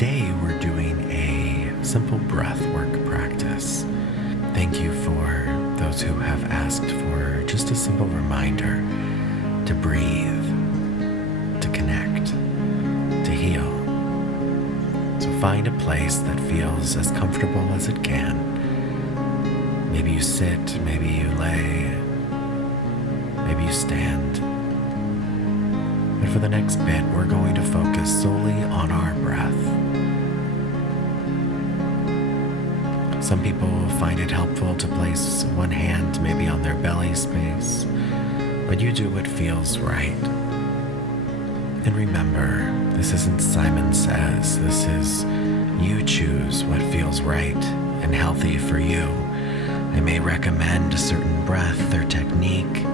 Today we're doing a simple breathwork practice. Thank you for those who have asked for just a simple reminder to breathe, to connect, to heal. So find a place that feels as comfortable as it can. Maybe you sit, maybe you lay, maybe you stand. But for the next bit, we're going to focus solely on our breath. Some people find it helpful to place one hand maybe on their belly space, but you do what feels right. And remember, this isn't Simon Says, this is you choose what feels right and healthy for you. I may recommend a certain breath or technique,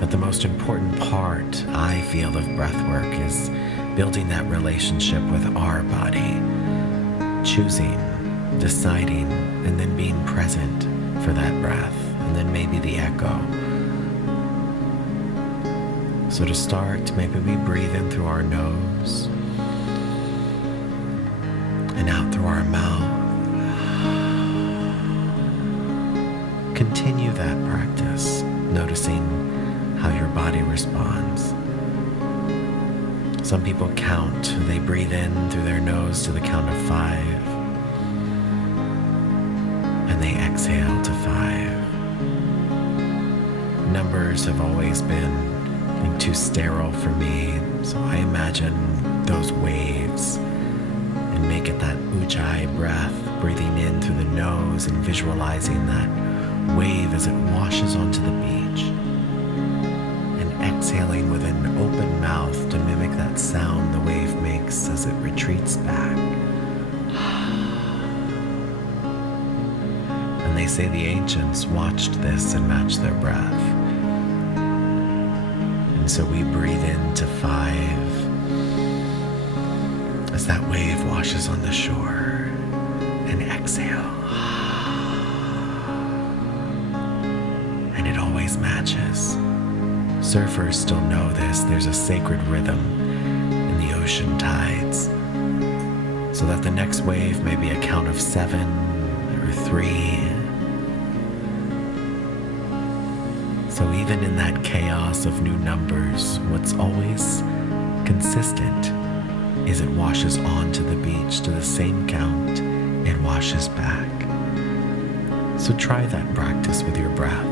but the most important part, I feel, of breathwork is building that relationship with our body, choosing, deciding, and then being present for that breath, and then maybe the echo. So to start, maybe we breathe in through our nose and out through our mouth. Continue that practice, noticing how your body responds. Some people count. They breathe in through their nose to the count of 5, and they exhale to 5. Numbers have always been, I think, too sterile for me, so I imagine those waves and make it that ujjayi breath, breathing in through the nose and visualizing that wave as it washes onto the beach, and exhaling with an open mouth to mimic that sound the wave makes as it retreats back. And they say the ancients watched this and matched their breath. And so we breathe into 5 as that wave washes on the shore, and exhale. And it always matches. Surfers still know this. There's a sacred rhythm in the ocean tides, so that the next wave may be a count of 7 or 3. So even in that chaos of new numbers, what's always consistent is it washes onto the beach to the same count, it washes back. So try that practice with your breath,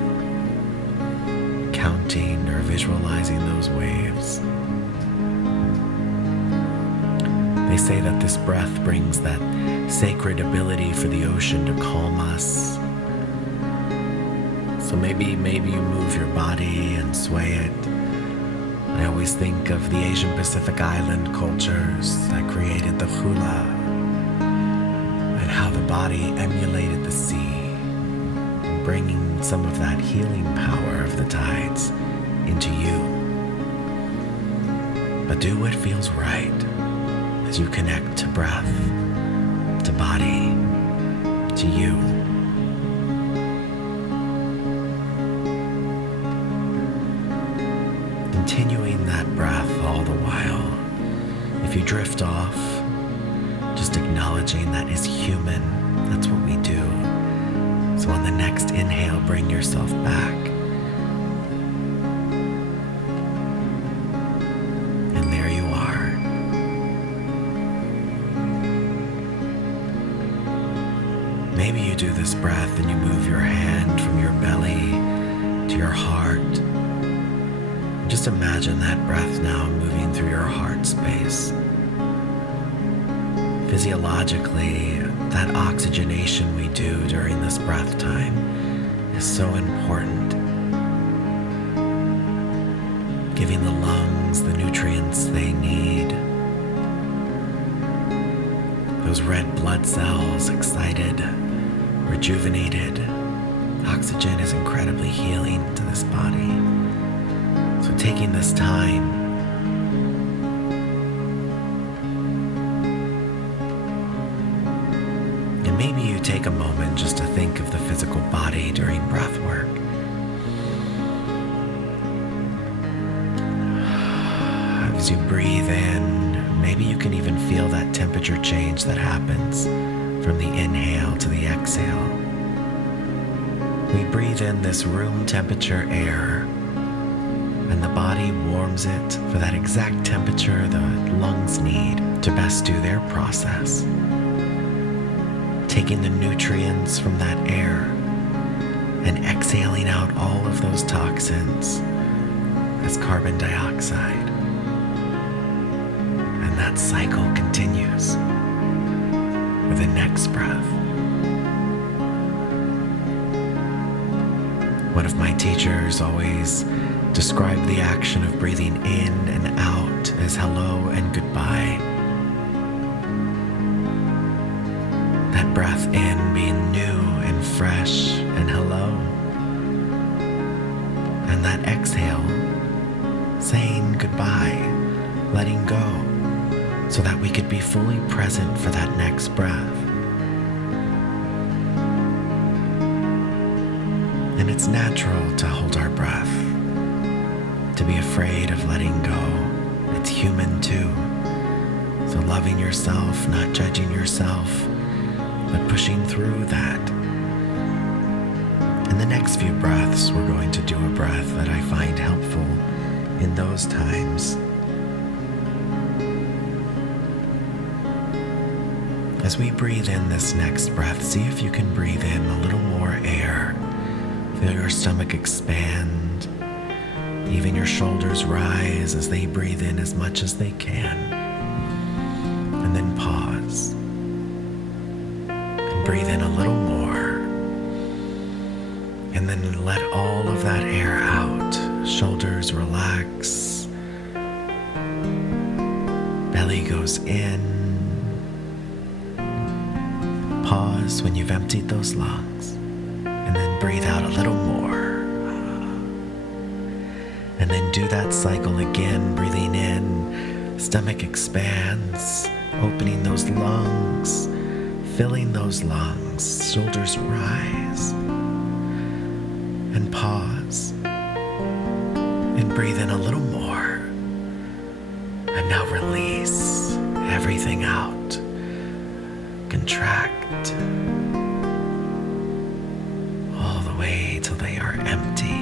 counting or visualizing those waves. They say that this breath brings that sacred ability for the ocean to calm us. So maybe you move your body and sway it. I always think of the Asian Pacific Island cultures that created the hula, and how the body emulated the sea, bringing some of that healing power of the tides into you. But do what feels right as you connect to breath, to body, to you. Continuing that breath all the while. If you drift off, just acknowledging that is human. That's what we do. So on the next inhale, bring yourself back. And there you are. Maybe you do this breath and you move your hand from your belly to your heart. Just imagine that breath now moving through your heart space. Physiologically, that oxygenation we do during this breath time is so important. Giving the lungs the nutrients they need. Those red blood cells excited, rejuvenated. Oxygen is incredibly healing to this body. So taking this time, and maybe you take a moment just to think of the physical body during breath work. As you breathe in, Maybe you can even feel that temperature change that happens from the inhale to the exhale. We breathe in this room temperature air, and the body warms it for that exact temperature the lungs need to best do their process, taking the nutrients from that air and exhaling out all of those toxins as carbon dioxide. And that cycle continues with the next breath. One of my teachers always described the action of breathing in and out as hello and goodbye. That breath in being new and fresh and hello. And that exhale saying goodbye, letting go, so that we could be fully present for that next breath. And it's natural to hold our breath, to be afraid of letting go. It's human too. So loving yourself, not judging yourself, but pushing through that. In the next few breaths, we're going to do a breath that I find helpful in those times. As we breathe in this next breath, see if you can breathe in a little more air. Feel your stomach expand. Even your shoulders rise as they breathe in as much as they can. And then pause. And breathe in a little more. And then let all of that air out. Shoulders relax. Belly goes in. Pause when you've emptied those lungs. And then breathe out a little more. And then do that cycle again, breathing in, stomach expands, opening those lungs, filling those lungs, shoulders rise, and pause, and breathe in a little more, and now release everything out, contract, all the way till they are empty.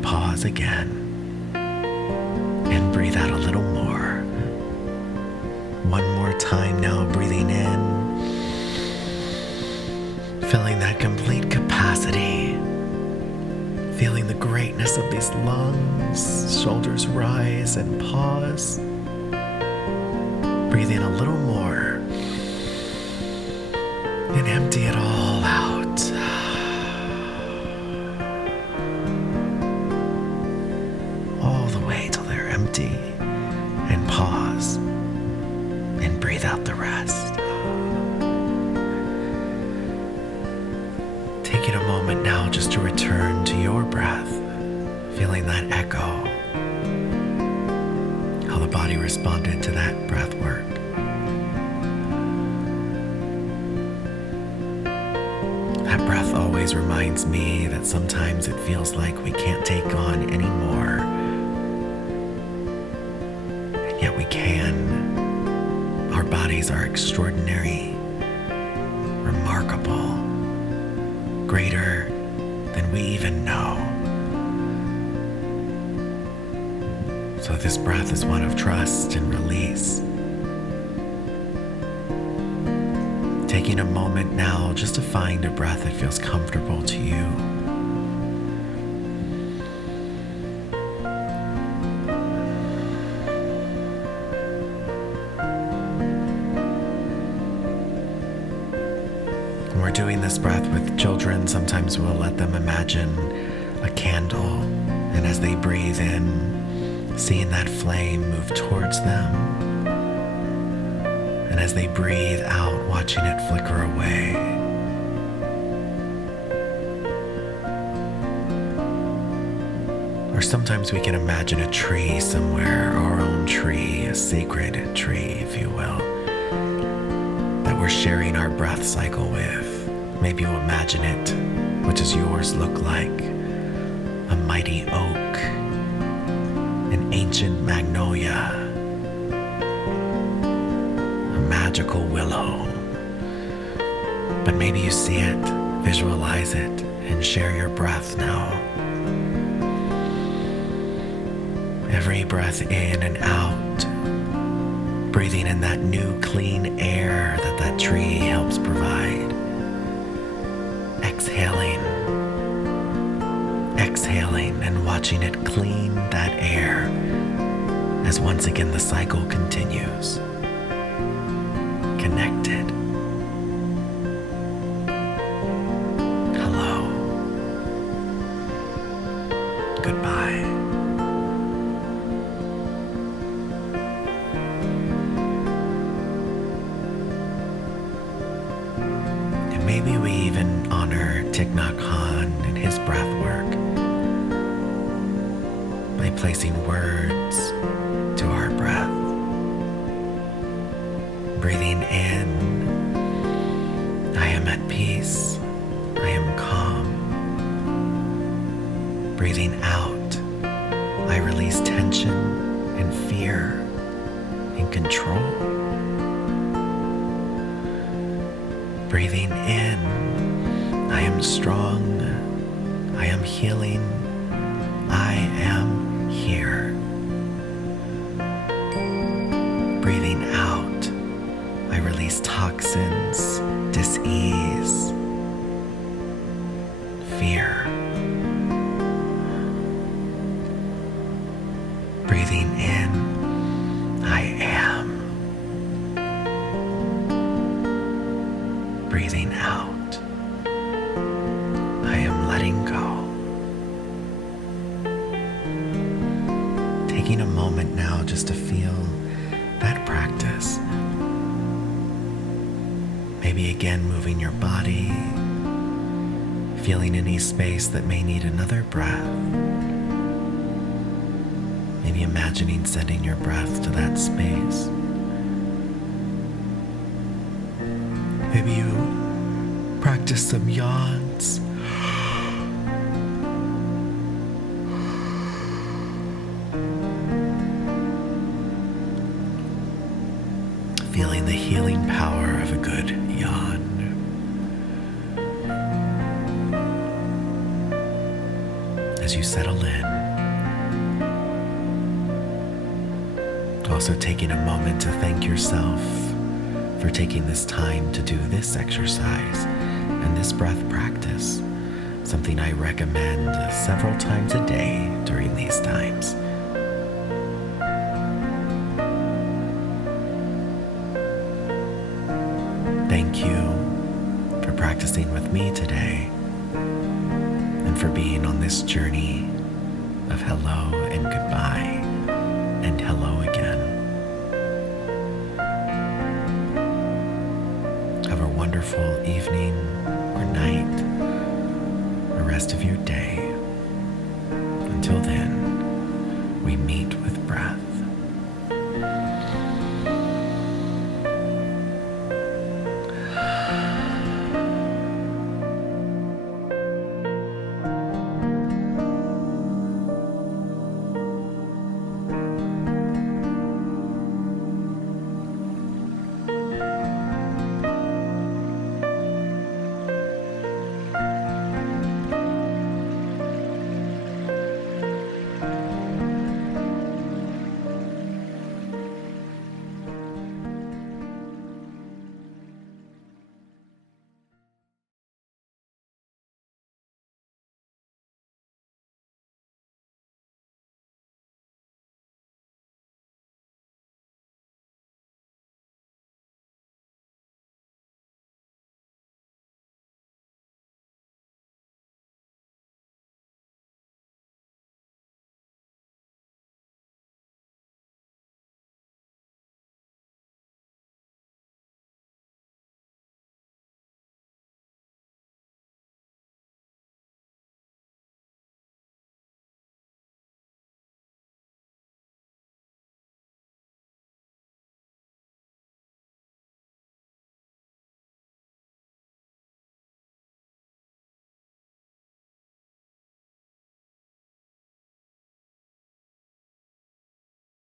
Pause again and breathe out a little more. One more time now, breathing in, feeling that complete capacity, feeling the greatness of these lungs, shoulders rise and pause. Breathe in a little more and empty it all out. And pause and breathe out the rest. Taking a moment now just to return to your breath, feeling that echo, how the body responded to that breath work. That breath always reminds me that sometimes it feels like we can't take on any more. Yet we can. Our bodies are extraordinary, remarkable, greater than we even know. So this breath is one of trust and release. Taking a moment now just to find a breath that feels comfortable to you. When we're doing this breath with children, sometimes we'll let them imagine a candle, and as they breathe in, seeing that flame move towards them, and as they breathe out, watching it flicker away. Or sometimes we can imagine a tree somewhere, our own tree, a sacred tree, if you will, that we're sharing our breath cycle with. Maybe you imagine it. What does yours look like? A mighty oak, an ancient magnolia, magical willow. But maybe you see it, visualize it, and share your breath now. Every breath in and out, breathing in that new clean air that tree helps provide. Exhaling and watching it clean that air as once again the cycle continues. Connected. Hello. Goodbye. And maybe we even honor Thich Nhat Hanh and his breathwork by placing words to our breath. Breathing in, I am at peace, I am calm. Breathing out, I release tension and fear and control. Breathing in, I am strong, I am healing, I am here. Breathing out, I release toxins, dis-ease, fear. Breathing in, I am. Breathing out, I am letting go. Taking a moment now just to feel that practice. Maybe again moving your body, feeling any space that may need another breath. Maybe imagining sending your breath to that space. Maybe you practice some yawns. Feeling the healing power of a good yawn. As you settle in, also taking a moment to thank yourself for taking this time to do this exercise and this breath practice, something I recommend several times a day during these times. Thank you for practicing with me today and for being on this journey of hello and goodbye and hello again. Have a wonderful evening or night or rest of your day.